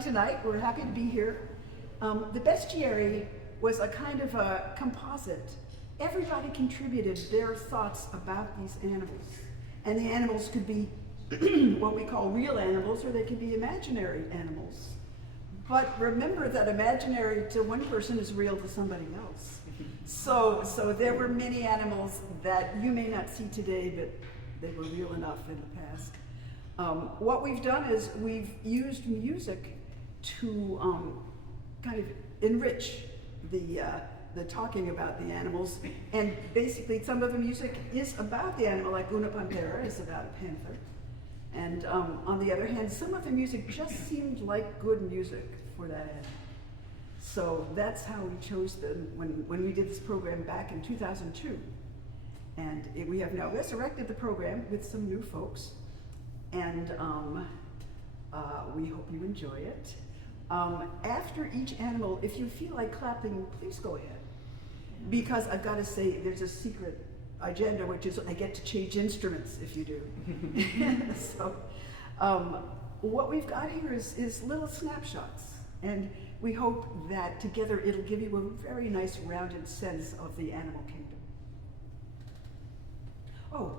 Tonight, we're happy to be here. The bestiary was a kind of a composite. Everybody contributed their thoughts about these animals. And the animals could be what we call real animals, or they could be imaginary animals. But remember that imaginary to one person is real to somebody else. So there were many animals that you may not see today, but they were real enough in the past. What we've done is we've used music to kind of enrich the talking about the animals, and basically some of the music is about the animal, like Una Panthera is about a panther, and on the other hand, some of the music just seemed like good music for that animal. So that's how we chose them when we did this program back in 2002, and we have now resurrected the program with some new folks, and we hope you enjoy it. After each animal, if you feel like clapping, please go ahead. Because I've got to say, there's a secret agenda, which is I get to change instruments if you do. So what we've got here is little snapshots. And we hope that together it'll give you a very nice rounded sense of the animal kingdom. Oh,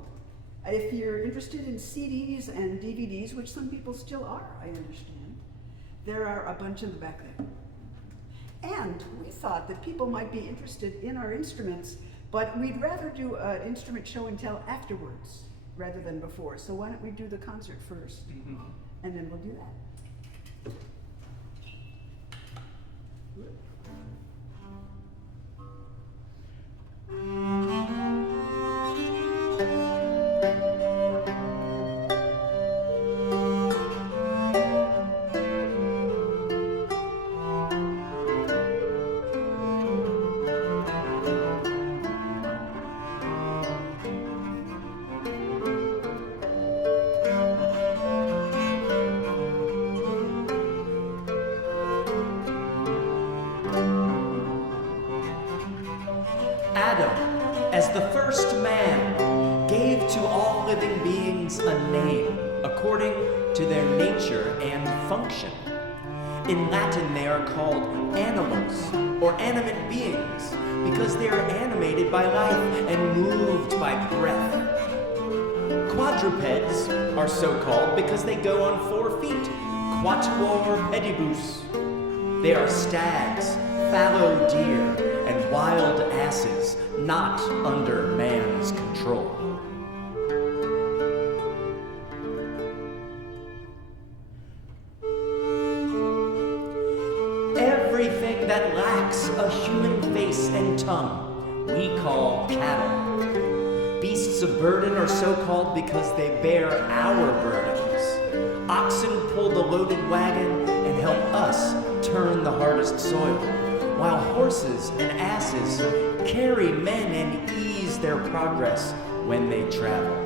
if you're interested in CDs and DVDs, which some people still are, I understand, there are a bunch in the back there. And we thought that people might be interested in our instruments, but we'd rather do an instrument show and tell afterwards rather than before. So why don't we do the concert first, and then we'll do that. In Latin, they are called animals, or animate beings, because they are animated by life and moved by breath. Quadrupeds are so called because they go on 4 feet, quatuor pedibus. They are stags, fallow deer, and wild asses, not under man's control. That lacks a human face and tongue, we call cattle. Beasts of burden are so called because they bear our burdens. Oxen pull the loaded wagon and help us turn the hardest soil, while horses and asses carry men and ease their progress when they travel.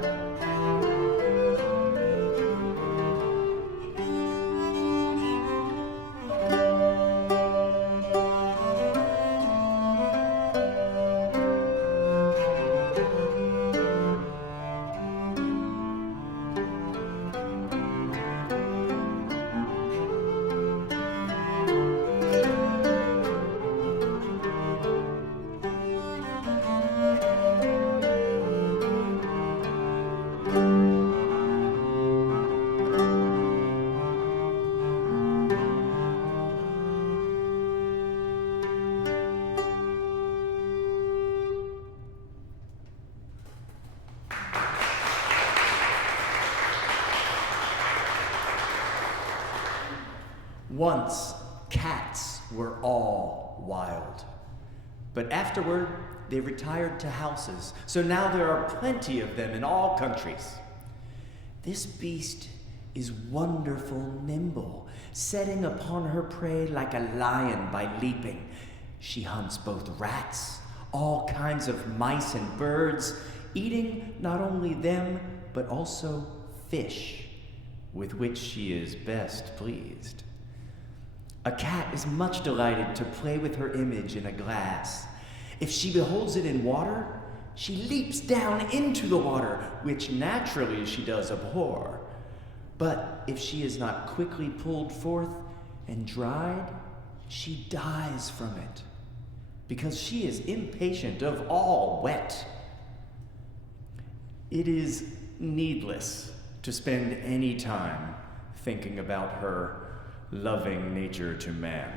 Once, cats were all wild. But afterward, they retired to houses, so now there are plenty of them in all countries. This beast is wonderful nimble, setting upon her prey like a lion by leaping. She hunts both rats, all kinds of mice and birds, eating not only them, but also fish, with which she is best pleased. A cat is much delighted to play with her image in a glass. If she beholds it in water, she leaps down into the water, which naturally she does abhor. But if she is not quickly pulled forth and dried, she dies from it, because she is impatient of all wet. It is needless to spend any time thinking about her loving nature to man.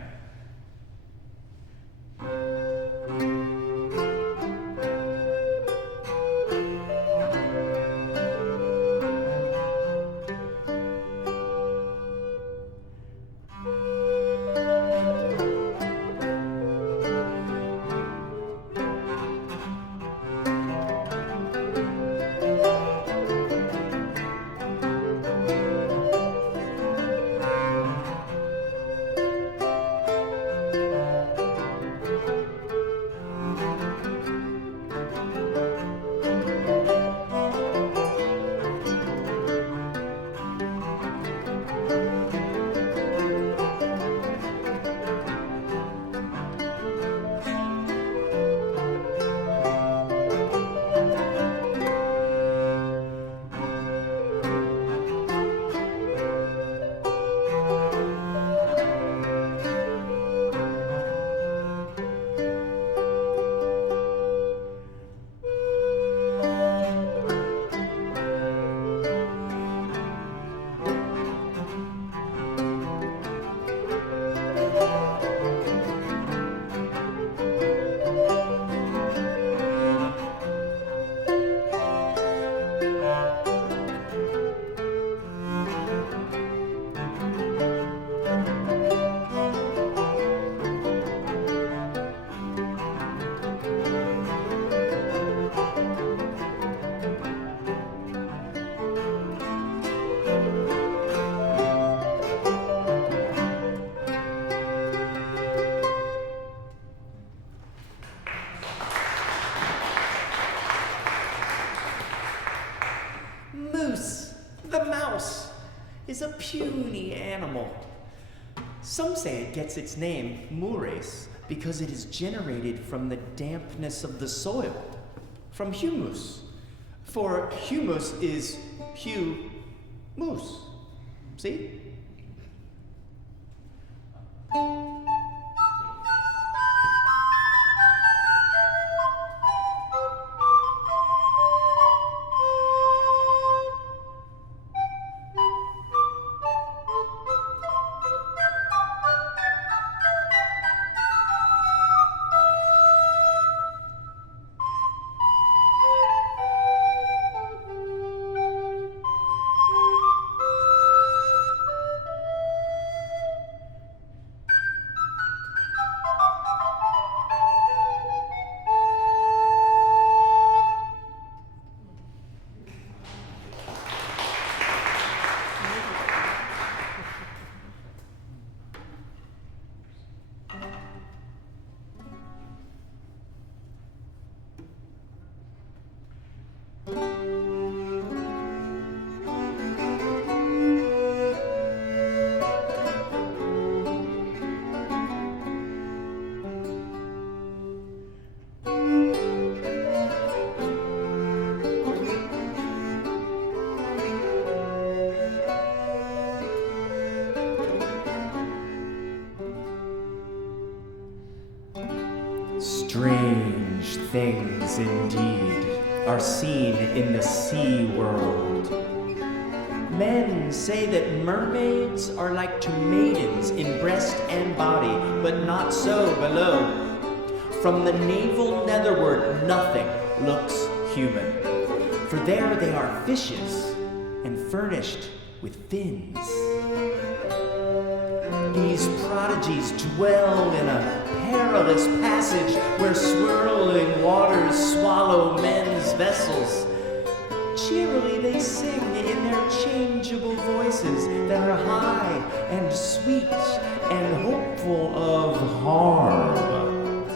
Is a puny animal. Some say it gets its name, mures, because it is generated from the dampness of the soil, from humus. For humus is hu-mus. See? Strange things indeed are seen in the sea world. Men say that mermaids are like to maidens in breast and body, but not so below. From the navel netherward nothing looks human, for there they are fishes and furnished with fins. These prodigies dwell in a perilous passage where swirling waters swallow men's vessels. cheerily they sing in their changeable voices that are high and sweet and hopeful of harm.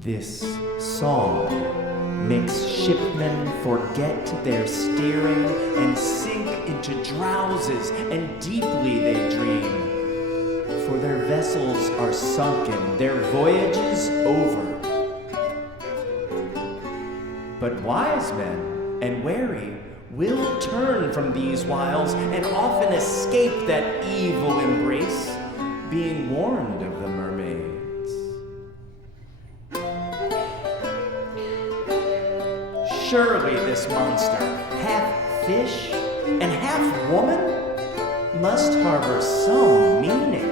This song makes shipmen forget their steering and sink into drowses, and deeply they dream. For their vessels are sunken, their voyages over. But wise men and wary will turn from these wiles and often escape that evil embrace, being warned of the mermaids. Surely this monster, half fish and half woman, must harbor some meaning.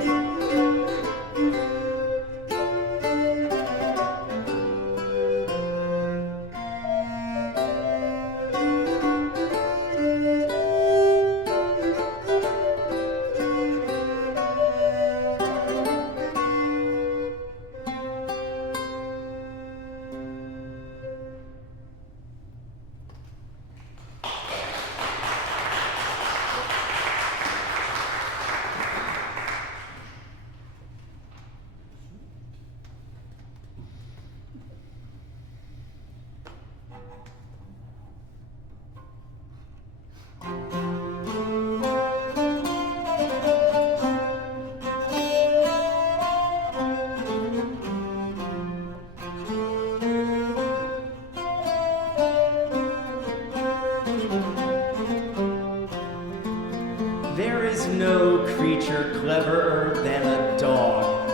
There is no creature cleverer than a dog.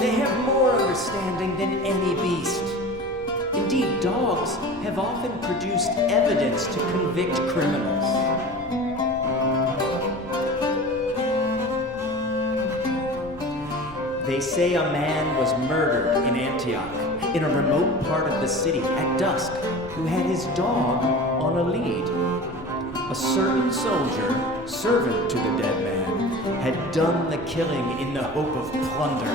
They have more understanding than any beast. Indeed, dogs have often produced evidence to convict criminals. They say a man was murdered in Antioch, in a remote part of the city, at dusk, who had his dog on a lead. A certain soldier, servant to the dead man, had done the killing in the hope of plunder.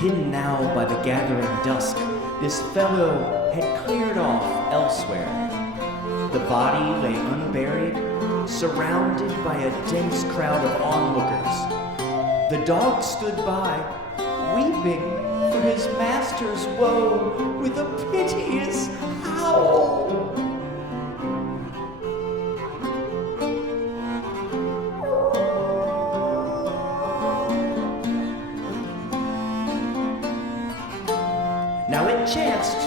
Hidden now by the gathering dusk, this fellow had cleared off elsewhere. The body lay unburied, surrounded by a dense crowd of onlookers. The dog stood by, weeping for his master's woe with a piteous howl. Now it chanced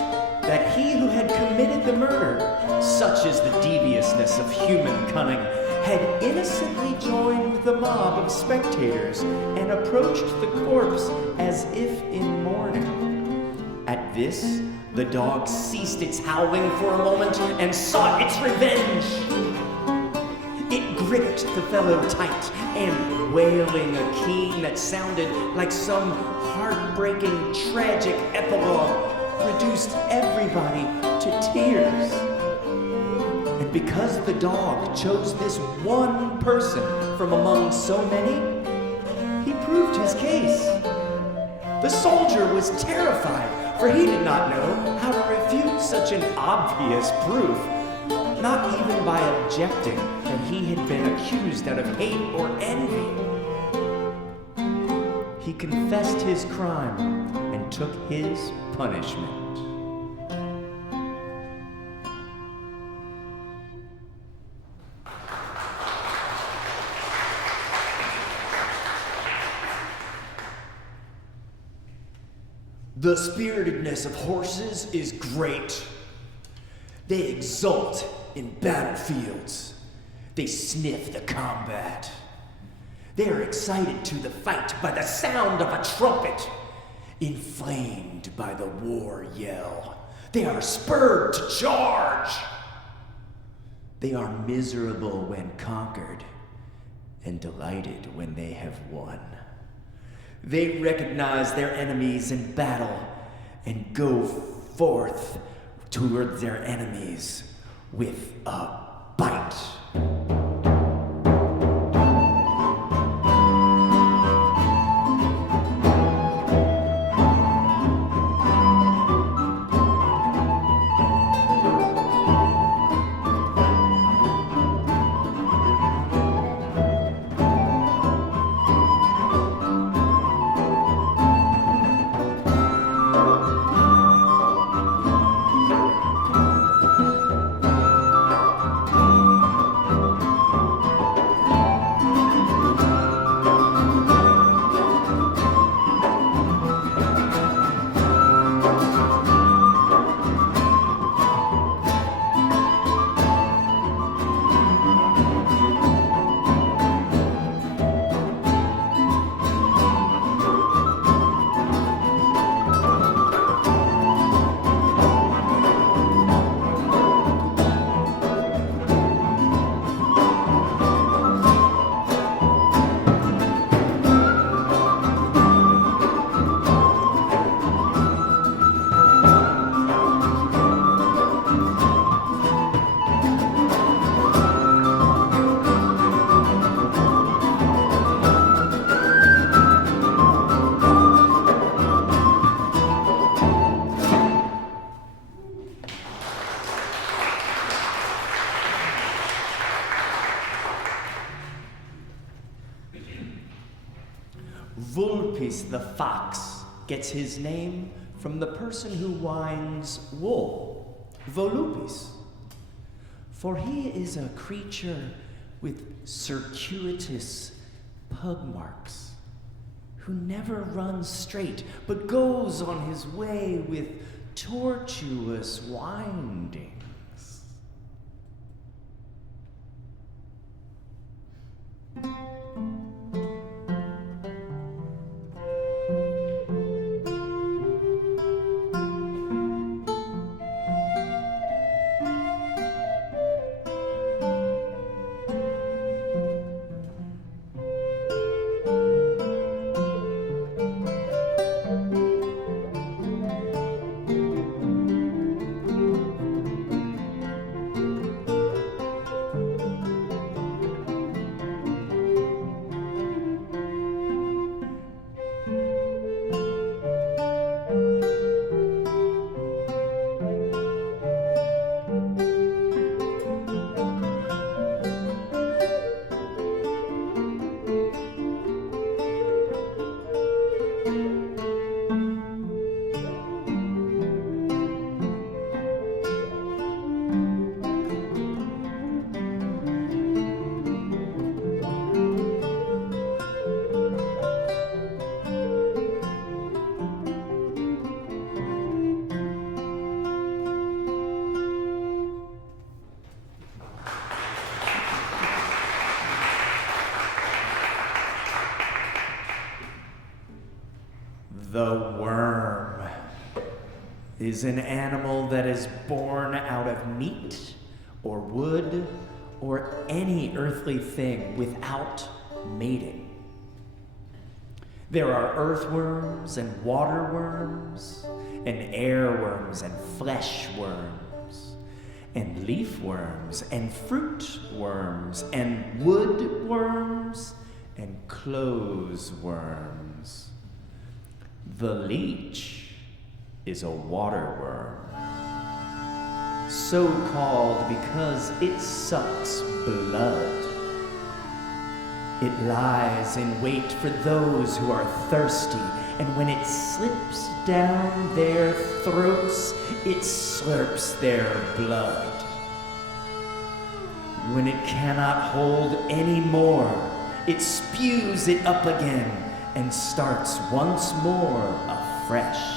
that he who had committed the murder, such is the deviousness of human cunning, had innocently joined the mob of spectators and approached the corpse as if in mourning. At this, the dog ceased its howling for a moment and sought its revenge. It gripped the fellow tight and, wailing a keen that sounded like some heartbreaking, tragic epilogue, reduced everybody to tears. And because the dog chose this one person from among so many, he proved his case. The soldier was terrified, for he did not know how to refute such an obvious proof, not even by objecting that he had been accused out of hate or envy. He confessed his crime and took his punishment. The spiritedness of horses is great. They exult in battlefields. They sniff the combat. They are excited to the fight by the sound of a trumpet, inflamed by the war yell. They are spurred to charge. They are miserable when conquered and delighted when they have won. They recognize their enemies in battle and go forth toward their enemies with a bite. Vulpes the fox gets his name from the person who winds wool, volupis. For he is a creature with circuitous pug marks, who never runs straight, but goes on his way with tortuous windings. The worm is an animal that is born out of meat or wood or any earthly thing without mating. There are earthworms and water worms and air worms and flesh worms and leaf worms and fruit worms and wood worms and clothes worms. The leech is a water worm, so called because it sucks blood. It lies in wait for those who are thirsty, and when it slips down their throats, it slurps their blood. When it cannot hold any more, it spews it up again and starts once more afresh.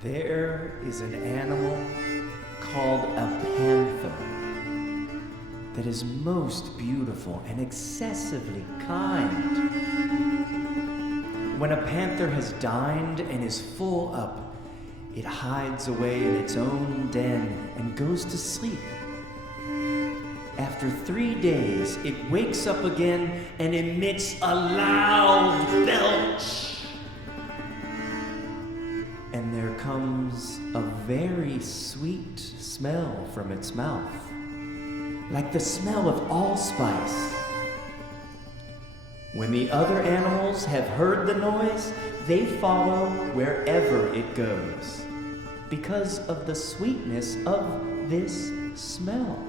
There is an animal called a panther that is most beautiful and excessively kind. When a panther has dined and is full up, it hides away in its own den and goes to sleep. After 3 days, it wakes up again and emits a loud belch. and there comes a very sweet smell from its mouth, like the smell of allspice. When the other animals have heard the noise, they follow wherever it goes, because of the sweetness of this smell.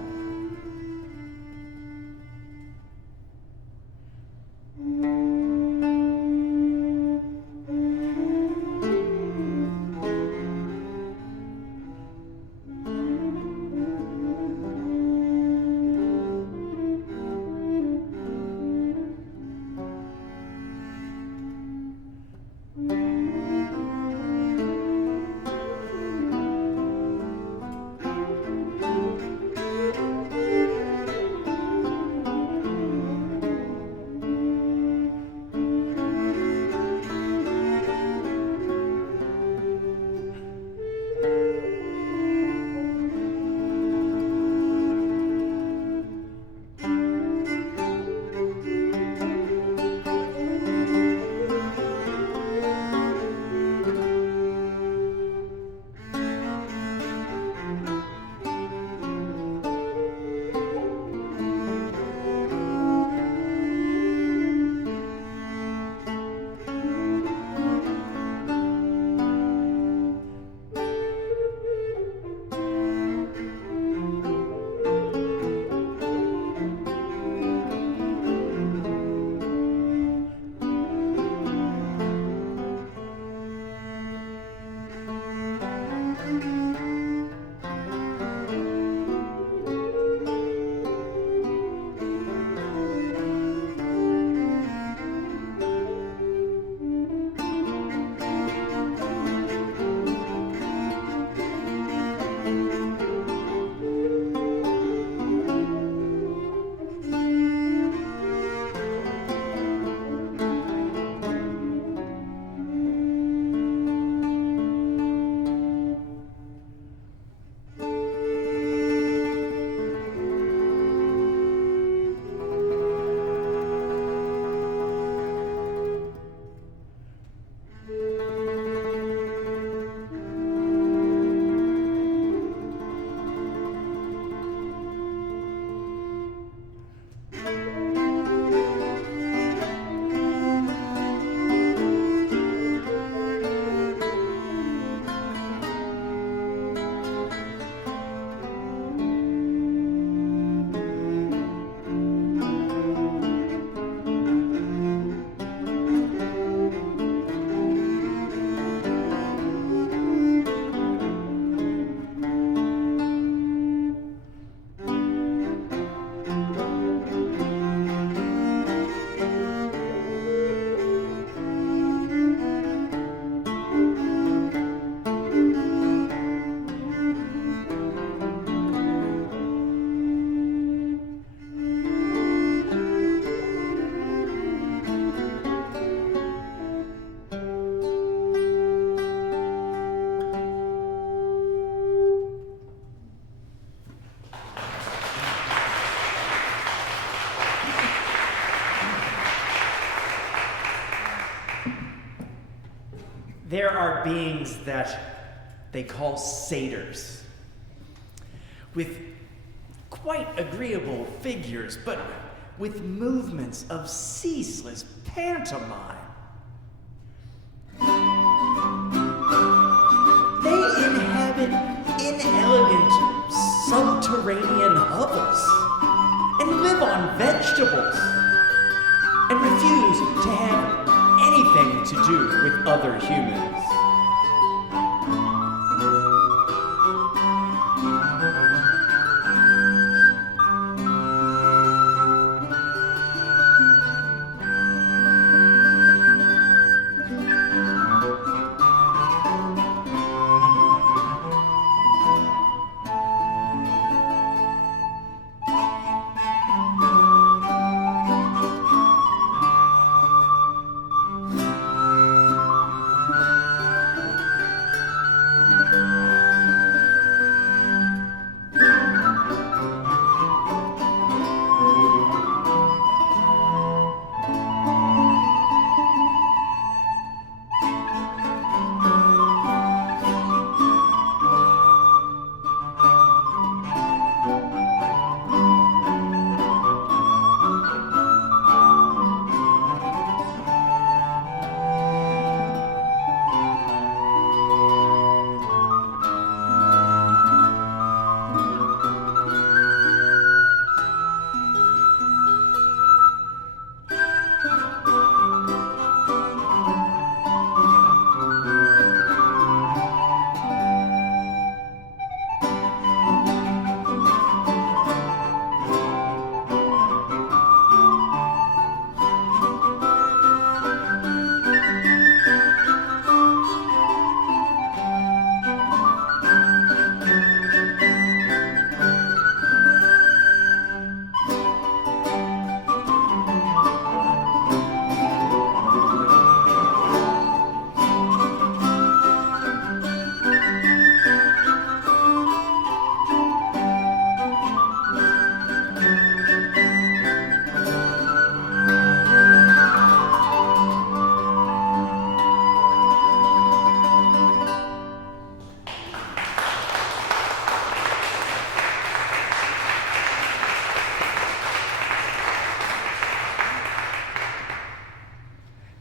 There are beings that they call satyrs, with quite agreeable figures, but with movements of ceaseless pantomime. They inhabit inelegant subterranean hovels and live on vegetables and refuse to have anything to do with other humans.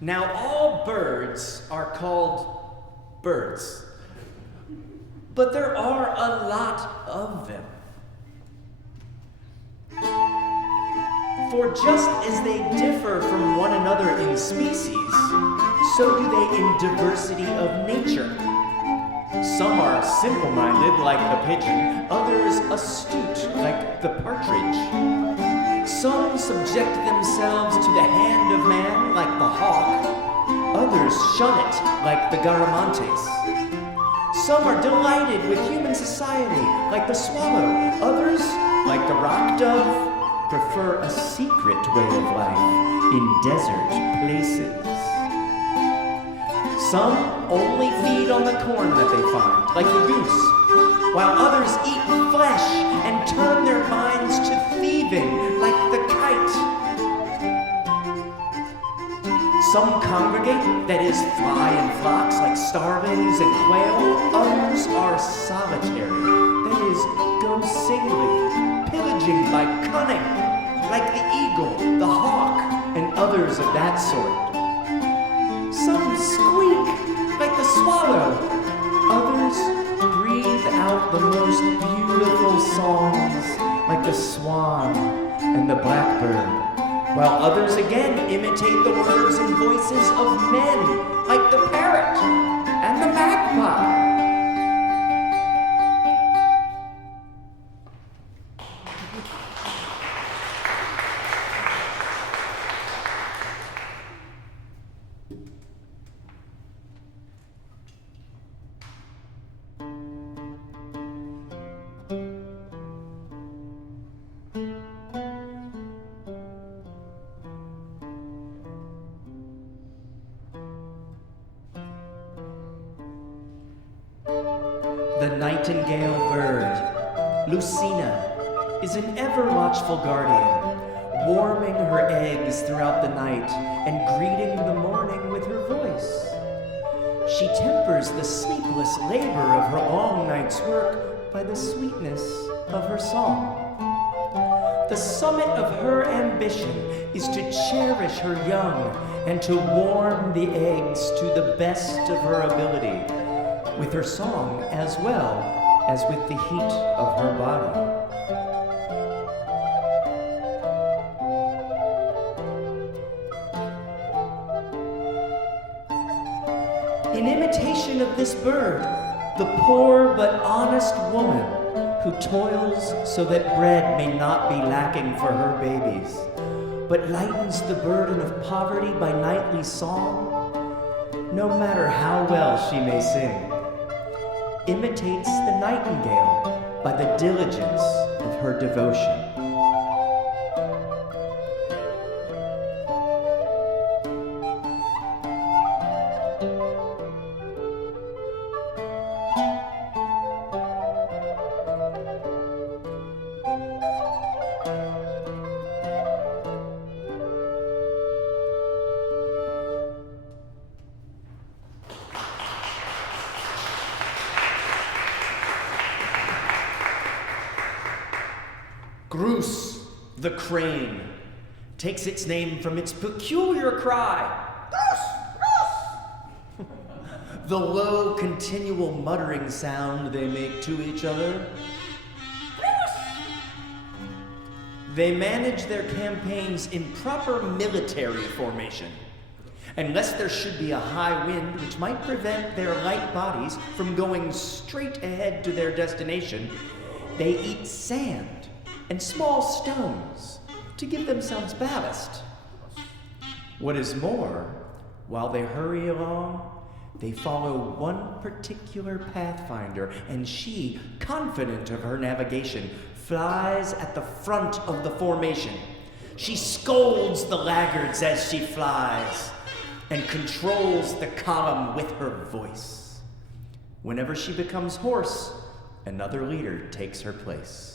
Now, all birds are called birds, but there are a lot of them. For just as they differ from one another in species, so do they in diversity of nature. Some are simple-minded, like the pigeon, others astute, like the partridge. Some subject themselves to the hand of man, like the hawk, others shun it, like the garamantes. Some are delighted with human society, like the swallow, others, like the rock dove, prefer a secret way of life in desert places. Some only feed on the corn that they find, like the goose, while others eat flesh and turn their minds to thieving, like the kite. Some congregate, that is, fly in flocks like starlings and quail. Others are solitary, that is, go singly, pillaging by cunning, like the eagle, the hawk, and others of that sort. Some squeak, like the swallow. Others breathe out the most beautiful songs, like the swan and the blackbird, while others again imitate the words and voices of men, like the parrot and the magpie. The nightingale bird, Lucina, is an ever-watchful guardian, warming her eggs throughout the night and greeting the morning with her voice. She tempers the sleepless labor of her long night's work by the sweetness of her song. The summit of her ambition is to cherish her young and to warm the eggs to the best of her ability, with her song as well as with the heat of her body. In imitation of this bird, the poor but honest woman who toils so that bread may not be lacking for her babies, but lightens the burden of poverty by nightly song, no matter how well she may sing, imitates the nightingale by the diligence of her devotion. Grus, the crane, takes its name from its peculiar cry, Grus, Grus! The low, continual muttering sound they make to each other. Grus! They manage their campaigns in proper military formation. Unless there should be a high wind which might prevent their light bodies from going straight ahead to their destination, they eat sand and small stones to give themselves ballast. What is more, while they hurry along, they follow one particular pathfinder, and she, confident of her navigation, flies at the front of the formation. She scolds the laggards as she flies and controls the column with her voice. Whenever she becomes hoarse, another leader takes her place.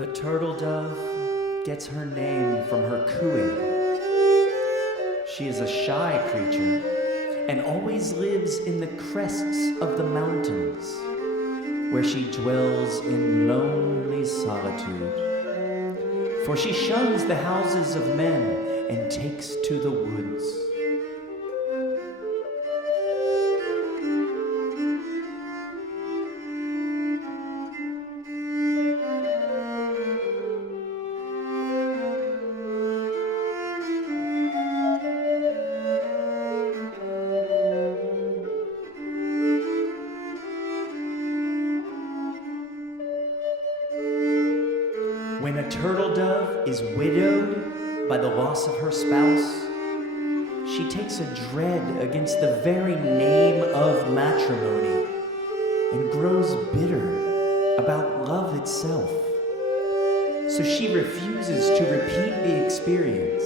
The turtle dove gets her name from her cooing. She is a shy creature and always lives in the crests of the mountains, where she dwells in lonely solitude. For she shuns the houses of men and takes to the woods. When a turtle dove is widowed by the loss of her spouse, she takes a dread against the very name of matrimony and grows bitter about love itself. So she refuses to repeat the experience.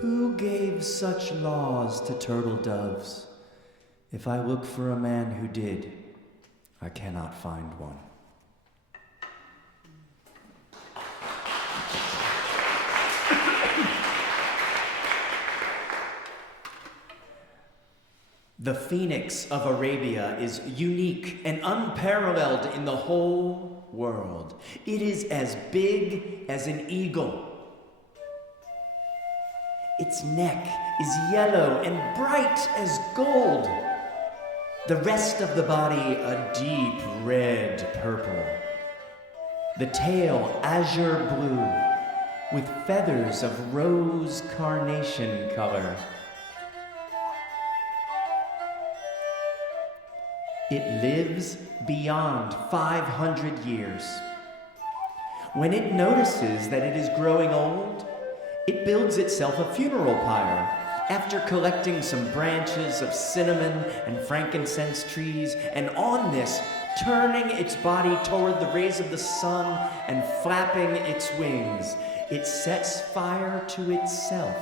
Who gave such laws to turtle doves? If I look for a man who did, I cannot find one. The phoenix of Arabia is unique and unparalleled in the whole world. It is as big as an eagle. Its neck is yellow and bright as gold. The rest of the body a deep red purple. The tail azure blue with feathers of rose carnation color. It lives beyond 500 years. When it notices that it is growing old, it builds itself a funeral pyre after collecting some branches of cinnamon and frankincense trees, and on this, turning its body toward the rays of the sun and flapping its wings, it sets fire to itself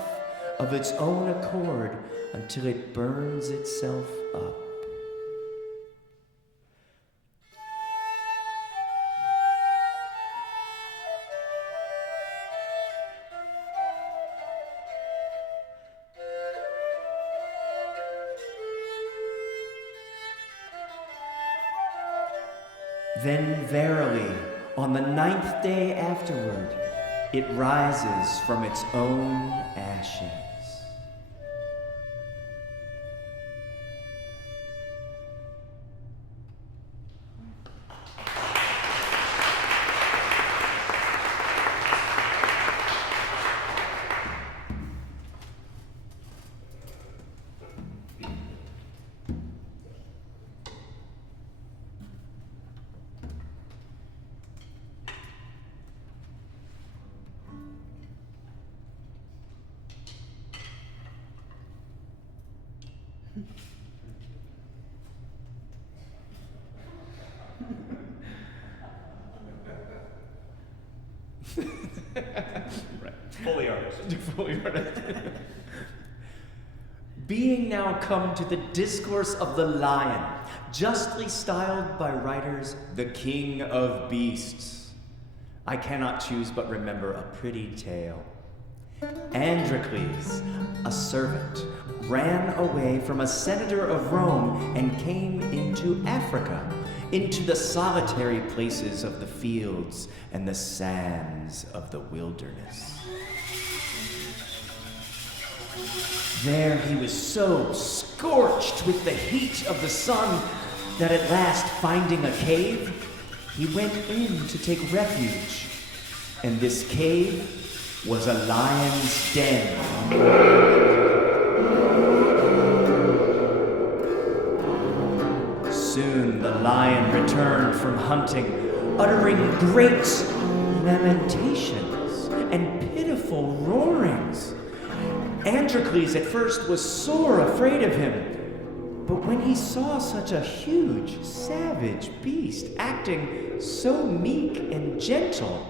of its own accord until it burns itself up. Then verily, on the 9th day afterward, it rises from its own ashes. Right. Fully artist. Being now come to the discourse of the lion, justly styled by writers the king of beasts, I cannot choose but remember a pretty tale. Androcles, a servant, ran away from a senator of Rome and came into Africa, into the solitary places of the fields and the sands of the wilderness. There he was so scorched with the heat of the sun that at last, finding a cave, he went in to take refuge, and this cave was a lion's den. Soon the lion returned from hunting, uttering great lamentations and pitiful roarings. Androcles at first was sore afraid of him, but when he saw such a huge, savage beast acting so meek and gentle,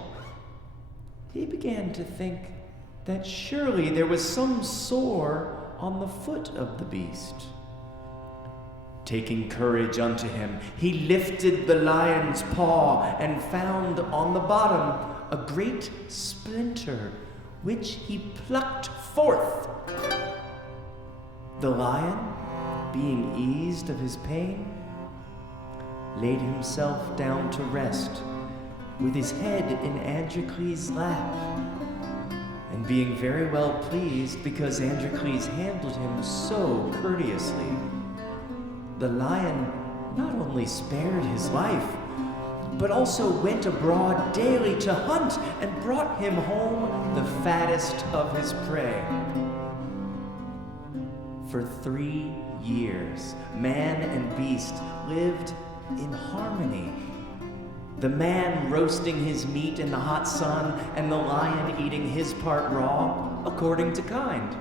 he began to think that surely there was some sore on the foot of the beast. Taking courage unto him, he lifted the lion's paw and found on the bottom a great splinter, which he plucked forth. The lion, being eased of his pain, laid himself down to rest, with his head in Androcles' lap, and being very well pleased because Androcles handled him so courteously, the lion not only spared his life, but also went abroad daily to hunt and brought him home the fattest of his prey. For 3 years, man and beast lived in harmony. The man roasting his meat in the hot sun, and the lion eating his part raw, according to kind.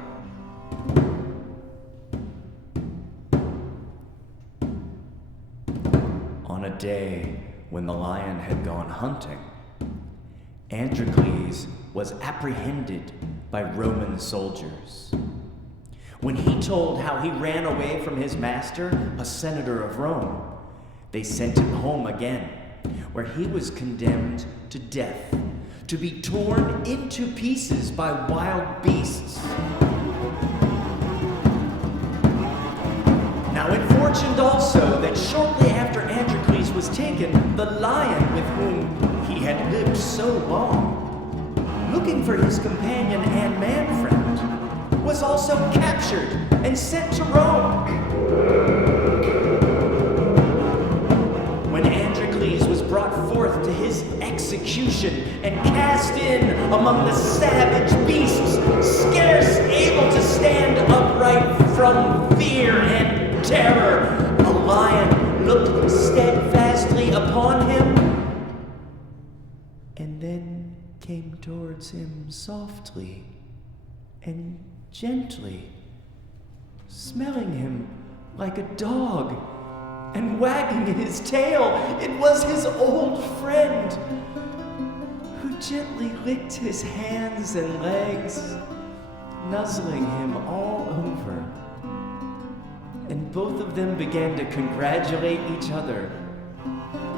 On a day when the lion had gone hunting, Androcles was apprehended by Roman soldiers. When he told how he ran away from his master, a senator of Rome, they sent him home again, where he was condemned to death, to be torn into pieces by wild beasts. Now it fortuned also that shortly after Androcles was taken, the lion with whom he had lived so long, looking for his companion and man-friend, was also captured and sent to Rome. When Androcles was brought forth to his execution and cast in among the savage beasts, scarce able to stand upright from fear and terror, a lion looked steadfastly upon him and then came towards him softly and gently, smelling him like a dog and wagging his tail. It was his old friend, who gently licked his hands and legs, nuzzling him all over. And both of them began to congratulate each other,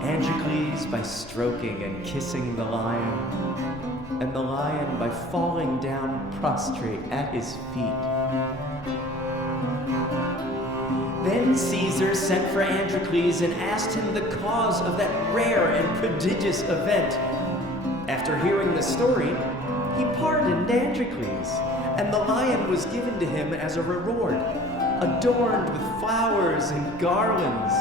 Androcles by stroking and kissing the lion, and the lion by falling down prostrate at his feet. Then Caesar sent for Androcles and asked him the cause of that rare and prodigious event. After hearing the story, he pardoned Androcles, and the lion was given to him as a reward, adorned with flowers and garlands.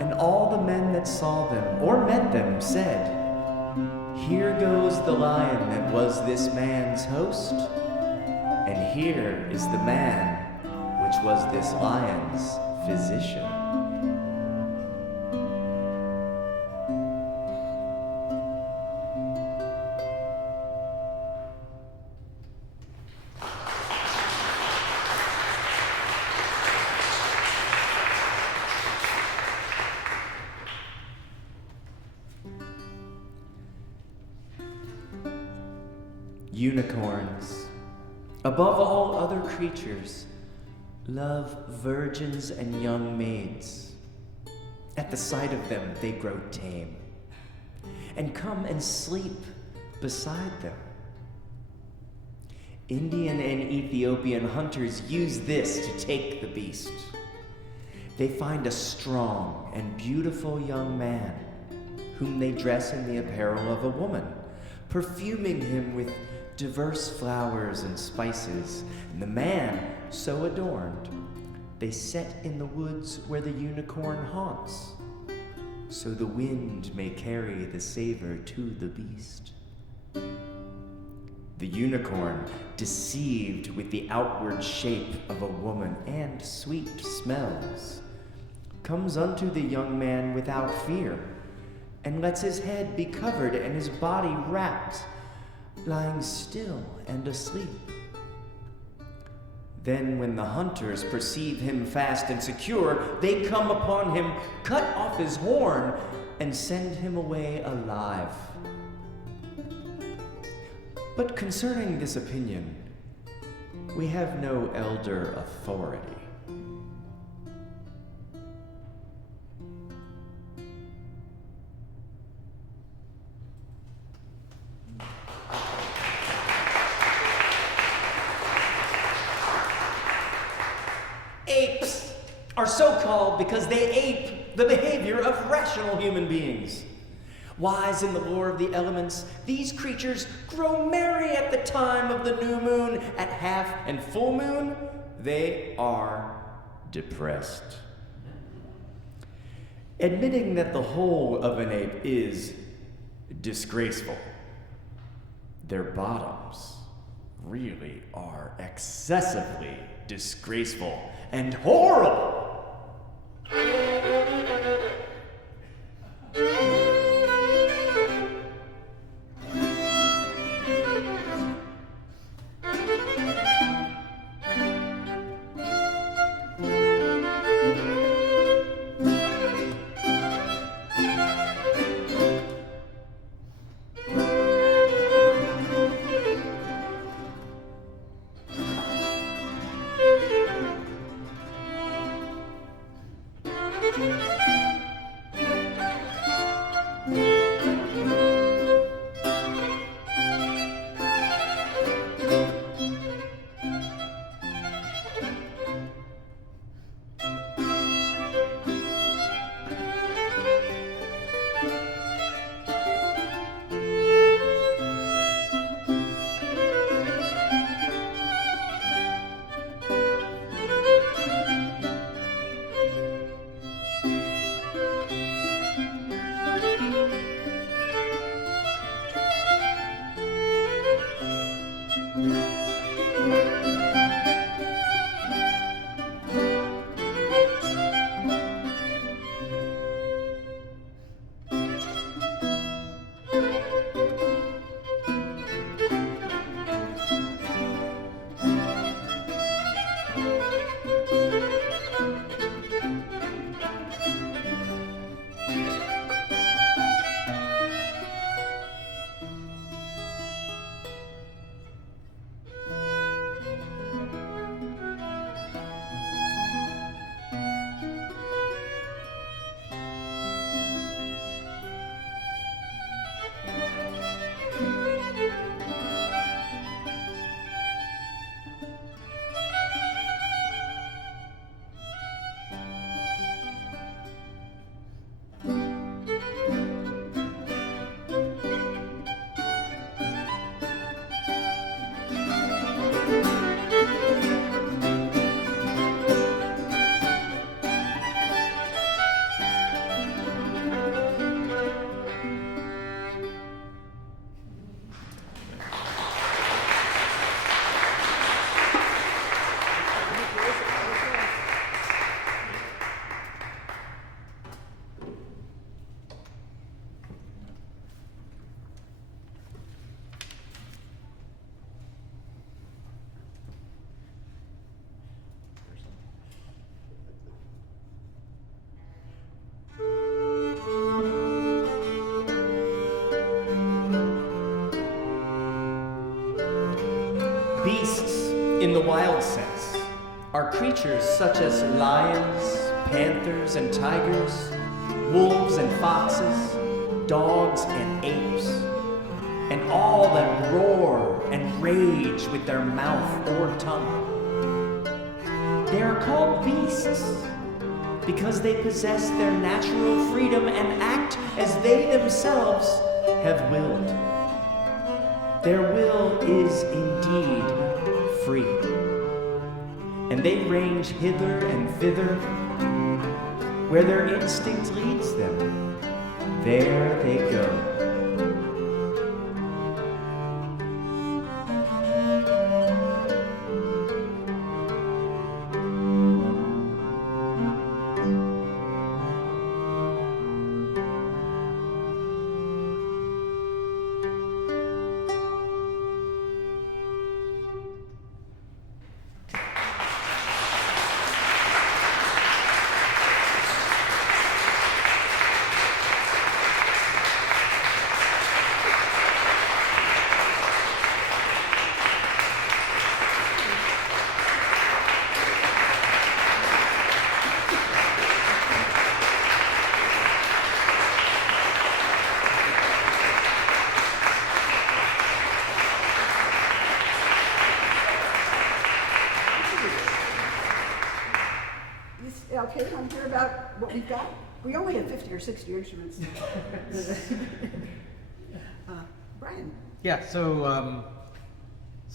And all the men that saw them or met them said, "Here goes the lion that was this man's host, and here is the man which was this lion's physician." Unicorns, above all other creatures, love virgins and young maids. At the sight of them, they grow tame and come and sleep beside them. Indian and Ethiopian hunters use this to take the beast. They find a strong and beautiful young man, whom they dress in the apparel of a woman, perfuming him with diverse flowers and spices, and the man, so adorned, they set in the woods where the unicorn haunts. so the wind may carry the savor to the beast. The unicorn, deceived with the outward shape of a woman and sweet smells, comes unto the young man without fear, and lets his head be covered and his body wrapped, lying still and asleep. Then when the hunters perceive him fast and secure, they come upon him, cut off his horn, and send him away alive. But concerning this opinion, we have no elder authority. Apes are so called because they ape the behavior of rational human beings. Wise in the lore of the elements, these creatures grow merry at the time of the new moon. At half and full moon, they are depressed. Admitting that the whole of an ape is disgraceful, their bottoms really are excessively disgraceful and horrible. Beasts, in the wild sense, are creatures such as lions, panthers and tigers, wolves and foxes, dogs and apes, and all that roar and rage with their mouth or tongue. They are called beasts because they possess their natural freedom and act as they themselves have willed. Their will is indeed free, and they range hither and thither where their instinct leads them. There they go. Okay, want to hear about what we've got? We only have 50 or 60 instruments. Brian. Yeah, so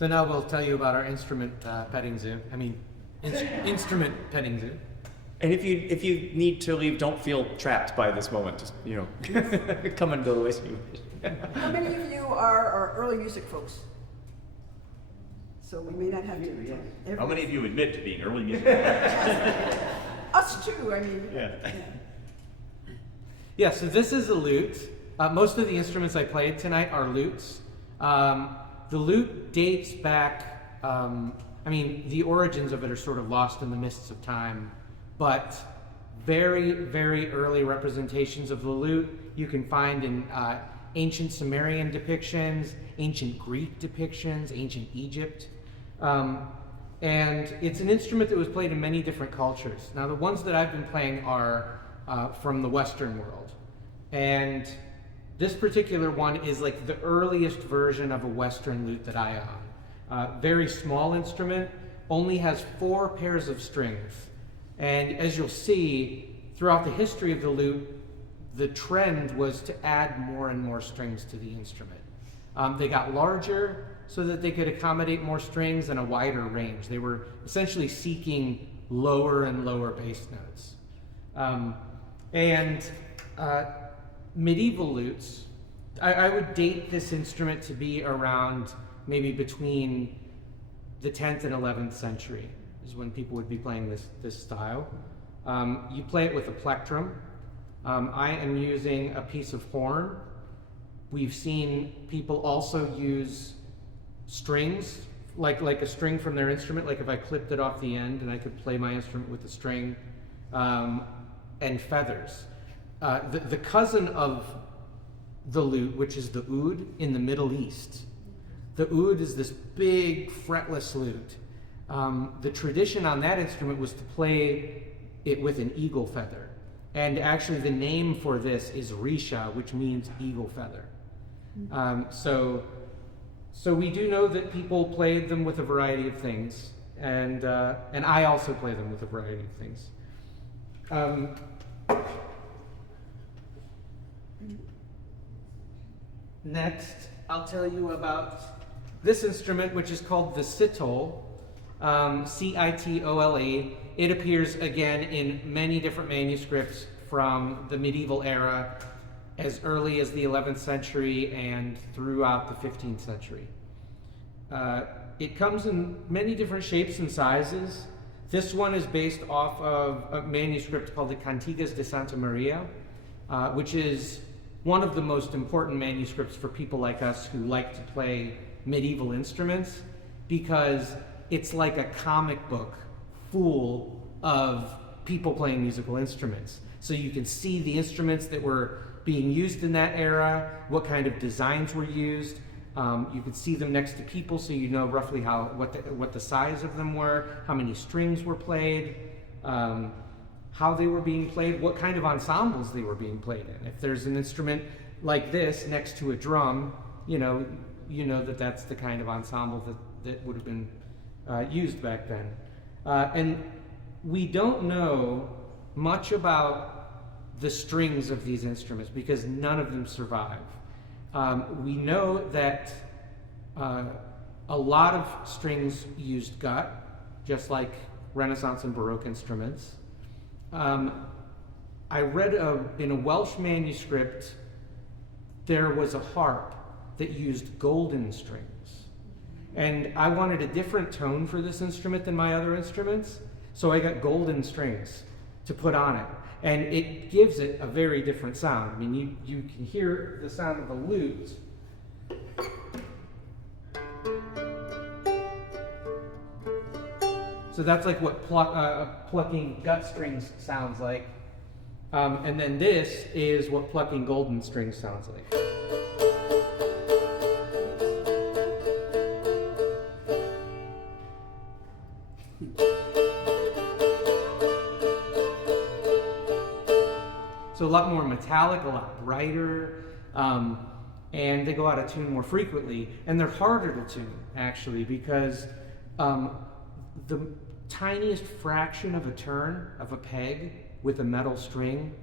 now we'll tell you about our instrument petting zoo. Instrument petting zoo. And if you need to leave, don't feel trapped by this moment. Just, come and go as you wish. How many of you are early music folks? So we may not have to. How many of you admit to being early music? Us too, I mean. Yeah. Yeah, so this is a lute. Most of the instruments I played tonight are lutes. The lute dates back, the origins of it are sort of lost in the mists of time, but very, very early representations of the lute you can find in ancient Sumerian depictions, ancient Greek depictions, ancient Egypt. And it's an instrument that was played in many different cultures. Now, the ones that I've been playing are from the Western world. And this particular one is like the earliest version of a Western lute that I own. Very small instrument, only has 4 pairs of strings. And as you'll see, throughout the history of the lute, the trend was to add more and more strings to the instrument. They got larger so that they could accommodate more strings and a wider range. They were essentially seeking lower and lower bass notes. Medieval lutes, I would date this instrument to be around maybe between the 10th and 11th century is when people would be playing this style. You play it with a plectrum. I am using a piece of horn. We've seen people also use strings, like a string from their instrument, like if I clipped it off the end and I could play my instrument with the string, and feathers. The cousin of the lute, which is the oud in the Middle East. The oud is this big fretless lute. The tradition on that instrument was to play it with an eagle feather. And actually the name for this is risha, which means eagle feather. So we do know that people played them with a variety of things, and I also play them with a variety of things. Next, I'll tell you about this instrument, which is called the Citole, C-I-T-O-L-E. It appears again in many different manuscripts from the medieval era, as early as the 11th century and throughout the 15th century. It comes in many different shapes and sizes. This one is based off of a manuscript called the Cantigas de Santa Maria, which is one of the most important manuscripts for people like us who like to play medieval instruments, because it's like a comic book full of people playing musical instruments. So you can see the instruments that were being used in that era, what kind of designs were used. You could see them next to people, so you know roughly what the size of them were, how many strings were played, how they were being played, what kind of ensembles they were being played in. If there's an instrument like this next to a drum, you know that that's the kind of ensemble that would have been used back then. And we don't know much about the strings of these instruments because none of them survive. We know that a lot of strings used gut, just like Renaissance and Baroque instruments. I read in a Welsh manuscript, there was a harp that used golden strings. And I wanted a different tone for this instrument than my other instruments, so I got golden strings to put on it. And it gives it a very different sound. I mean, you can hear the sound of the lute. So that's like what plucking gut strings sounds like. And then this is what plucking golden strings sounds like. So a lot more metallic, a lot brighter, and they go out of tune more frequently. And they're harder to tune, actually, because the tiniest fraction of a turn of a peg with a metal string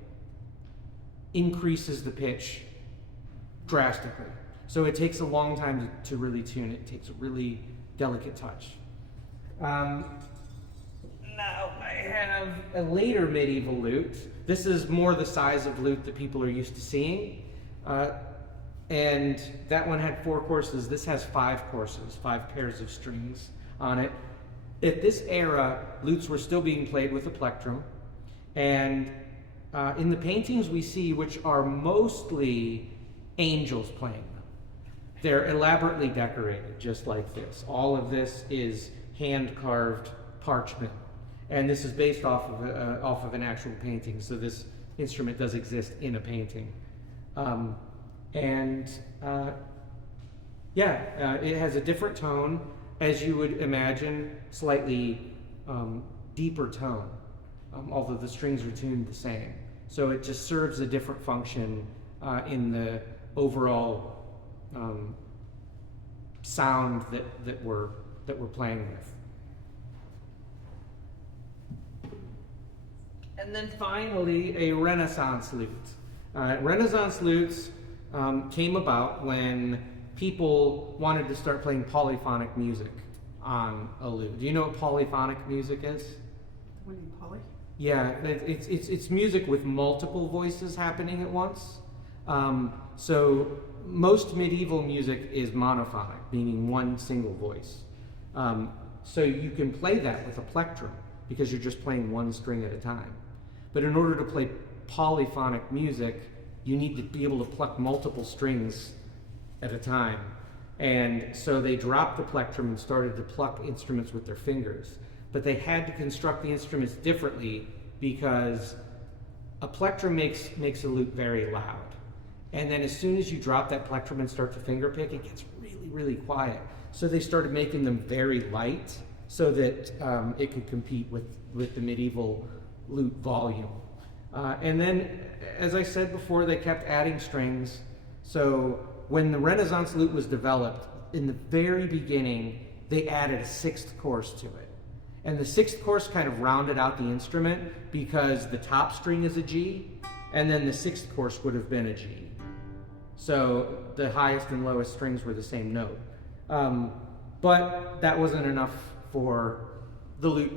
increases the pitch drastically. So it takes a long time to really tune it. It takes a really delicate touch. Now I have a later medieval lute. This is more the size of lute that people are used to seeing. And that one had 4 courses. This has 5 courses, 5 pairs of strings on it. At this era, lutes were still being played with a plectrum. And in the paintings we see, which are mostly angels playing them, they're elaborately decorated, just like this. All of this is hand-carved parchment. And this is based off of an actual painting, so this instrument does exist in a painting. It has a different tone, as you would imagine, slightly deeper tone, although the strings are tuned the same. So it just serves a different function in the overall sound that we're playing with. And then finally, a Renaissance lute. Renaissance lutes came about when people wanted to start playing polyphonic music on a lute. Do you know what polyphonic music is? What do you poly? Yeah, it's music with multiple voices happening at once. So most medieval music is monophonic, meaning one single voice. So you can play that with a plectrum because you're just playing one string at a time. But in order to play polyphonic music, you need to be able to pluck multiple strings at a time. And so they dropped the plectrum and started to pluck instruments with their fingers. But they had to construct the instruments differently because a plectrum makes a lute very loud. And then as soon as you drop that plectrum and start to finger pick, it gets really, really quiet. So they started making them very light so that it could compete with the medieval lute volume. And then, as I said before, they kept adding strings. So when the Renaissance lute was developed, in the very beginning, they added a 6th course to it. And the 6th course kind of rounded out the instrument because the top string is a G, and then the 6th course would have been a G. So the highest and lowest strings were the same note. But that wasn't enough for the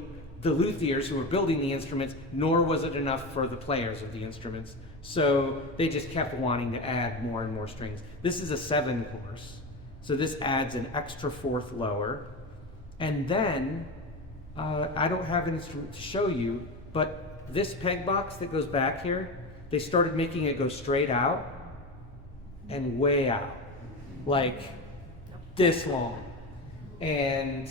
luthiers who were building the instruments, nor was it enough for the players of the instruments. So they just kept wanting to add more and more strings. This is a 7 course. So this adds an extra 4th lower. And then, I don't have an instrument to show you, but this peg box that goes back here, they started making it go straight out and way out. Like this long. And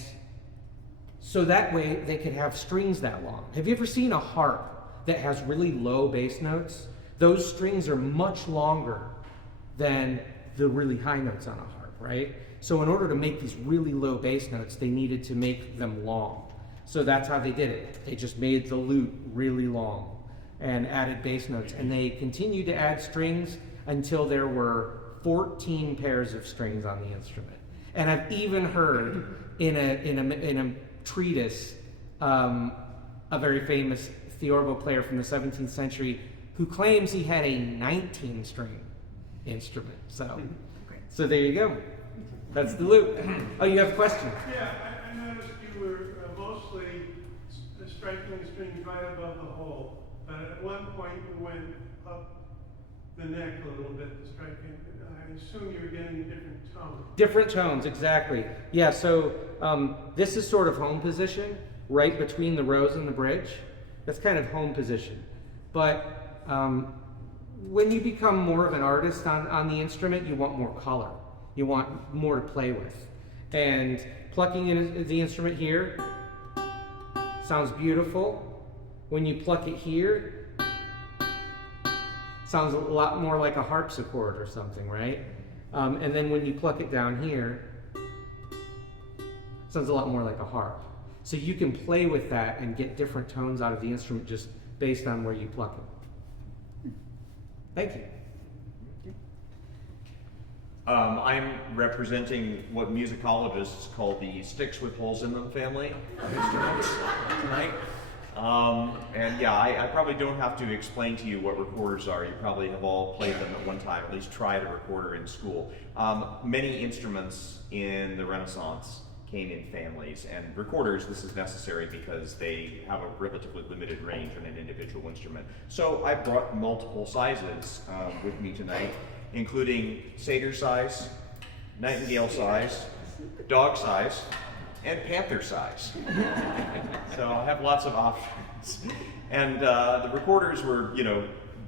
so that way they could have strings that long. Have you ever seen a harp that has really low bass notes? Those strings are much longer than the really high notes on a harp, right? So in order to make these really low bass notes, they needed to make them long. So that's how they did it. They just made the lute really long and added bass notes. And they continued to add strings until there were 14 pairs of strings on the instrument. And I've even heard in a treatise, a very famous theorbo player from the 17th century who claims he had a 19-string instrument. So there you go. That's the lute. Oh, you have a question? Yeah, I noticed you were mostly striking the strings right above the hole. But at one point you went up the neck a little bit to strike it. I assume you're getting different tones. Different tones, exactly. Yeah, so this is sort of home position, right between the rose and the bridge. That's kind of home position. But when you become more of an artist on the instrument, you want more color. You want more to play with. And plucking in the instrument here sounds beautiful. When you pluck it here, sounds a lot more like a harpsichord or something, right? And then when you pluck it down here, sounds a lot more like a harp. So you can play with that and get different tones out of the instrument just based on where you pluck it. Thank you. I'm representing what musicologists call the sticks with holes in them family of instruments tonight. And yeah, I probably don't have to explain to you what recorders are. You probably have all played them at one time, at least tried a recorder in school. Many instruments in the Renaissance came in families, and recorders, this is necessary because they have a relatively limited range on an individual instrument. So I brought multiple sizes with me tonight, including satyr size, nightingale size, dog size, and panther size. So I have lots of options. And the recorders were,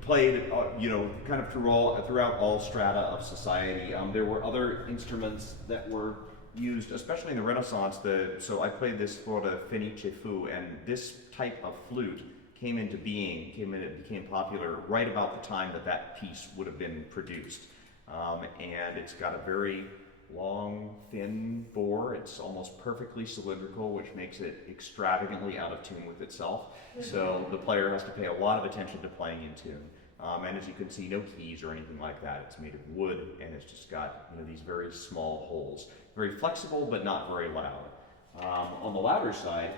played, kind of throughout all strata of society. There were other instruments that were used, especially in the Renaissance. So I played this for the fenice fu, and this type of flute came into being, it became popular right about the time that piece would have been produced. And it's got a very long, thin bore. It's almost perfectly cylindrical, which makes it extravagantly out of tune with itself. So the player has to pay a lot of attention to playing in tune. And as you can see, no keys or anything like that. It's made of wood, and it's just got these very small holes. Very flexible, but not very loud. On the louder side,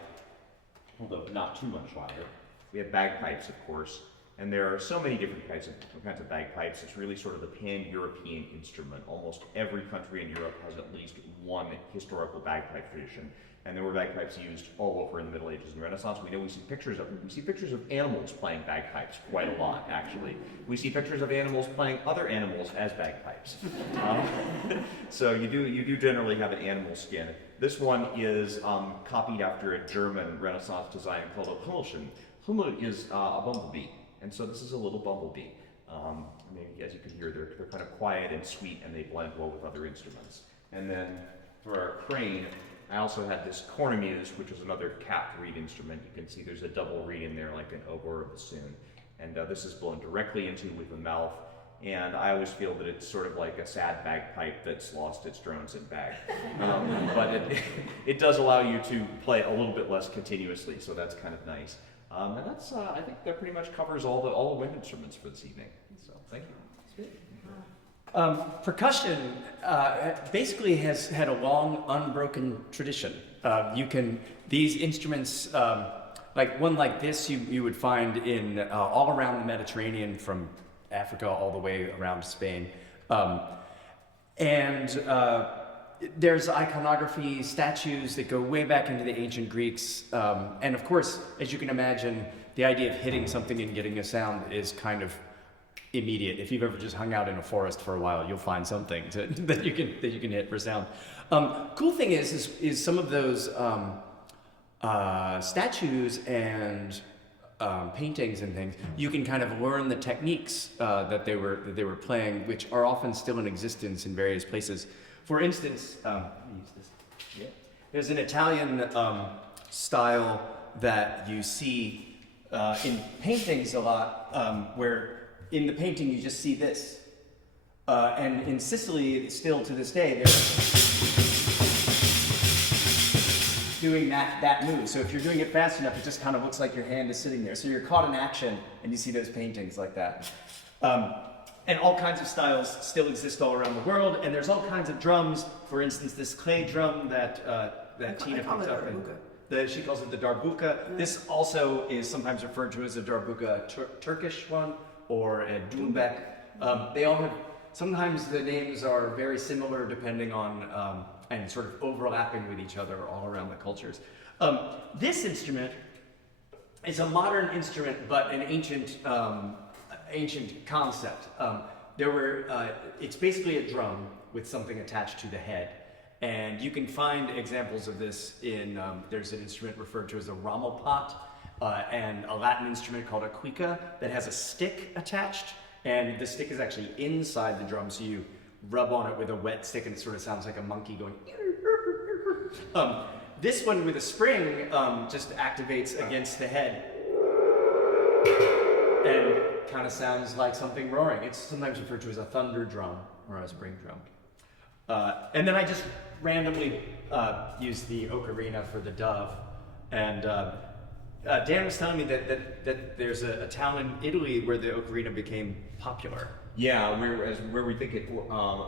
although not too much louder, we have bagpipes, of course. And there are so many different kinds of bagpipes. It's really sort of the pan-European instrument. Almost every country in Europe has at least one historical bagpipe tradition. And there were bagpipes used all over in the Middle Ages and Renaissance. We see pictures of animals playing bagpipes quite a lot, actually. We see pictures of animals playing other animals as bagpipes. So you do generally have an animal skin. This one is copied after a German Renaissance design called a Hummelchen. Hummel is a bumblebee. And so this is a little bumblebee. Maybe as you can hear, they're kind of quiet and sweet, and they blend well with other instruments. And then for our crane, I also had this cornemuse, which is another capped reed instrument. You can see there's a double reed in there, like an oboe or bassoon. And this is blown directly into with the mouth. And I always feel that it's sort of like a sad bagpipe that's lost its drones and bag. But it does allow you to play a little bit less continuously, so that's kind of nice. And that's, I think that pretty much covers all the wind instruments for this evening. So, thank you. Percussion basically has had a long, unbroken tradition. These instruments, like one like this, you would find in all around the Mediterranean, from Africa all the way around Spain. There's iconography, statues that go way back into the ancient Greeks. And of course, as you can imagine, the idea of hitting something and getting a sound is kind of immediate. If you've ever just hung out in a forest for a while, you'll find something that you can hit for sound. Cool thing is some of those statues and paintings and things, you can kind of learn the techniques that they were playing, which are often still in existence in various places. For instance, there's an Italian style that you see in paintings a lot, where in the painting you just see this. And in Sicily, still to this day, they're doing that move. So if you're doing it fast enough, it just kind of looks like your hand is sitting there. So you're caught in action, and you see those paintings like that. And all kinds of styles still exist all around the world, and there's all kinds of drums. For instance, this clay drum that Tina picked up, she calls it the darbuka. Yeah. This also is sometimes referred to as a darbuka, Turkish one, or a dumbek. They all have, sometimes the names are very similar depending on, and sort of overlapping with each other all around the cultures. This instrument It's a modern instrument, but an ancient concept. It's basically a drum with something attached to the head. And you can find examples of this in, there's an instrument referred to as a rommelpot, and a Latin instrument called a cuica that has a stick attached. And the stick is actually inside the drum, so you rub on it with a wet stick and it sort of sounds like a monkey going. This one with a spring just activates against the head and kind of sounds like something roaring. It's sometimes referred to as a thunder drum or a spring drum. And then I just randomly used the ocarina for the dove. And Dan was telling me that there's a town in Italy where the ocarina became popular. Yeah, where we think it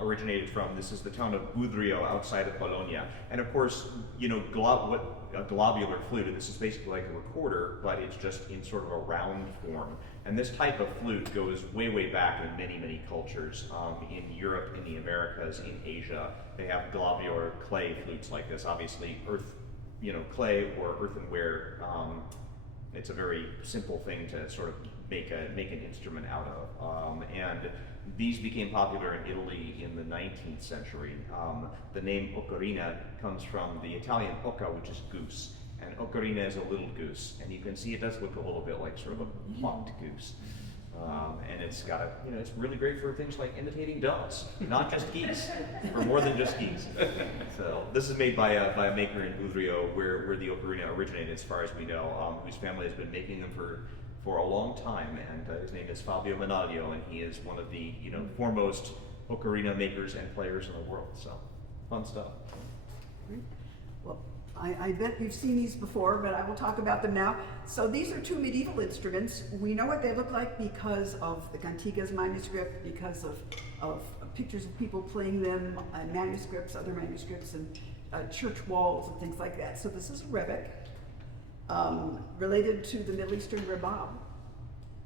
originated from. This is the town of Budrio outside of Bologna. And of course, you know, a globular flute, and this is basically like a recorder, but it's just in sort of a round form. And this type of flute goes way, way back in many, many cultures. In Europe, in the Americas, in Asia, they have globular clay flutes like this. Obviously, clay or earthenware. It's a very simple thing to sort of make an instrument out of. And these became popular in Italy in the 19th century. The name ocarina comes from the Italian oca, which is goose. And ocarina is a little goose. And you can see it does look a little bit like sort of a plucked goose. And it's got it's really great for things like imitating doves, not just geese, or more than just geese. So this is made by a maker in Budrio, where the ocarina originated, as far as we know, whose family has been making them for a long time. And his name is Fabio Menadio, and he is one of the foremost ocarina makers and players in the world. So fun stuff. Well, I bet you've seen these before, but I will talk about them now. So these are two medieval instruments. We know what they look like because of the Cantigas manuscript, because of pictures of people playing them, manuscripts, other manuscripts, and church walls and things like that. So this is a rebec, related to the Middle Eastern rebab.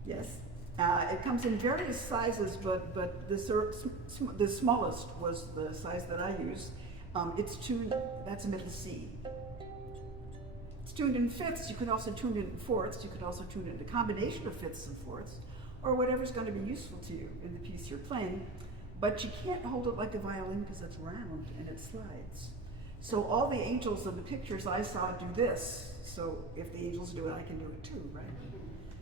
Yes. It comes in various sizes, but the smallest was the size that I used. It's tuned, that's a middle C. It's tuned in fifths. You can also tune it in fourths. You could also tune it in a combination of fifths and fourths, or whatever's going to be useful to you in the piece you're playing. But you can't hold it like a violin because it's round and it slides. So all the angels in the pictures I saw do this. So if the angels do it, I can do it too, right?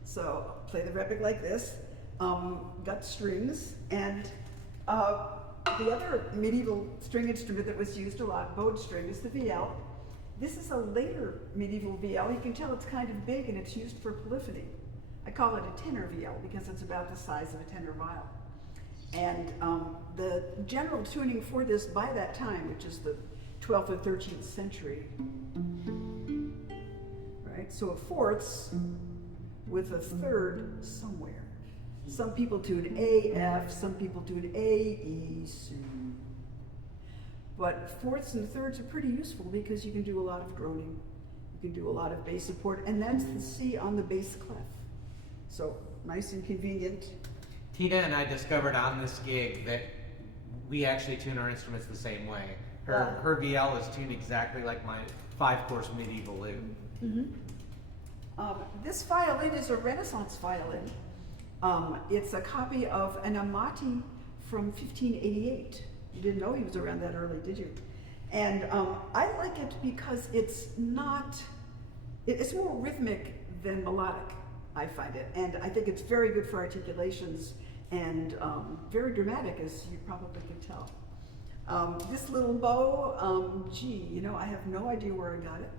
So play the rebec like this. Got strings, and the other medieval string instrument that was used a lot, bowed string, is the viol. This is a later medieval viol. You can tell it's kind of big, and it's used for polyphony. I call it a tenor viol because it's about the size of a tenor viol. And the general tuning for this by that time, which is the 12th or 13th century, right? So a fourths with a third somewhere. Some people tune A, F, some people tune A, E, C. But fourths and thirds are pretty useful because you can do a lot of droning. You can do a lot of bass support, and that's the C on the bass clef. So nice and convenient. Tina and I discovered on this gig that we actually tune our instruments the same way. Her VL is tuned exactly like my 5-course medieval lute. Mm-hmm. This violin is a Renaissance violin. It's a copy of an Amati from 1588. You didn't know he was around that early, did you? And I like it because it's more rhythmic than melodic, I find it. And I think it's very good for articulations and very dramatic, as you probably can tell. This little bow, I have no idea where I got it.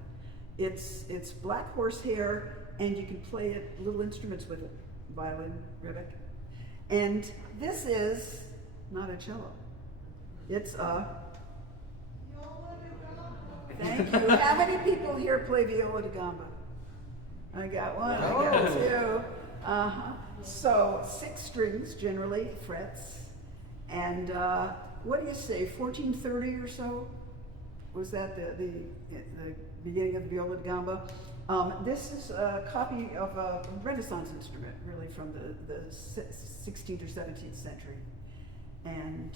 It's black horsehair, and you can play it, little instruments with it. Violin, rebec. And this is not a cello. It's a... Thank you. How many people here play viola da gamba? I got one, I got two. So 6 strings, generally, frets. And what do you say, 1430 or so? Was that the beginning of the viola da gamba? This is a copy of a Renaissance instrument, really from the 16th or 17th century. And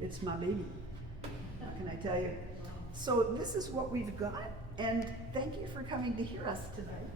it's my baby. How can I tell you? So this is what we've got, and thank you for coming to hear us tonight.